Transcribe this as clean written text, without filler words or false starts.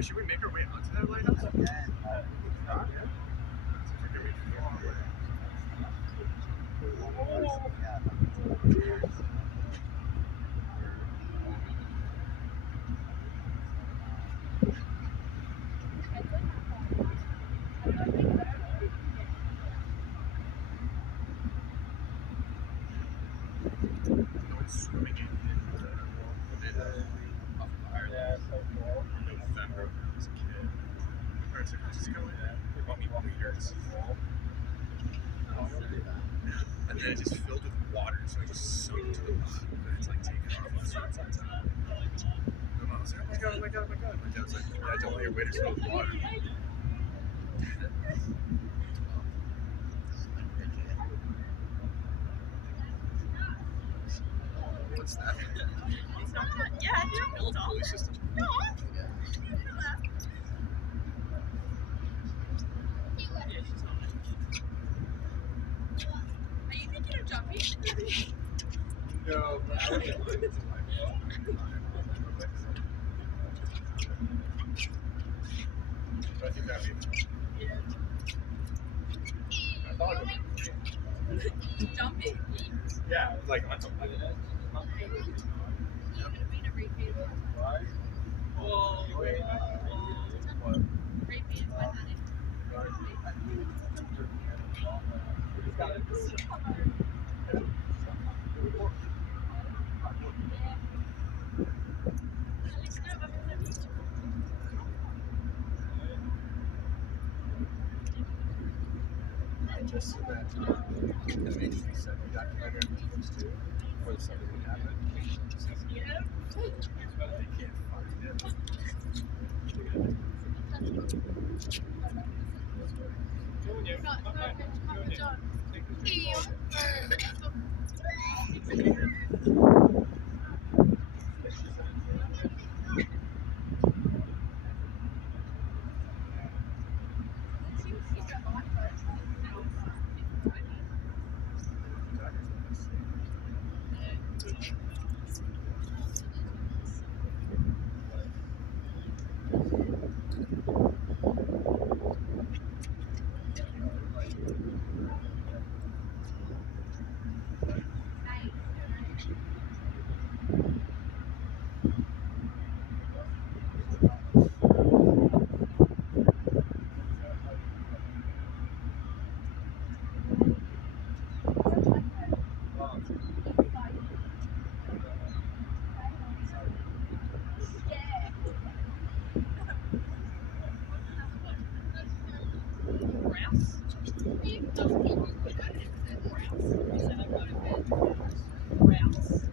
Should we make our way out to that lighthouse? Swimming in off of Ireland in November when I was a kid. My parents took us to go in. They bought me waders. And then it just filled with water, so I just sunk to the bottom. And it's like taking off all sorts of time. My mom was like, oh my god, oh my god, oh my god. My dad was like, yeah, don't let your waders fill with water. What's that? It's not that. Yeah, it's built off. Pulley system. No. Are you thinking of jumping? No, but I think that'd be I thought it would. Jumping. Yeah, like on something. Whoa. I just saw that MH370 documentary on Netflix too, where something would happen. But they can't find it. Rouse.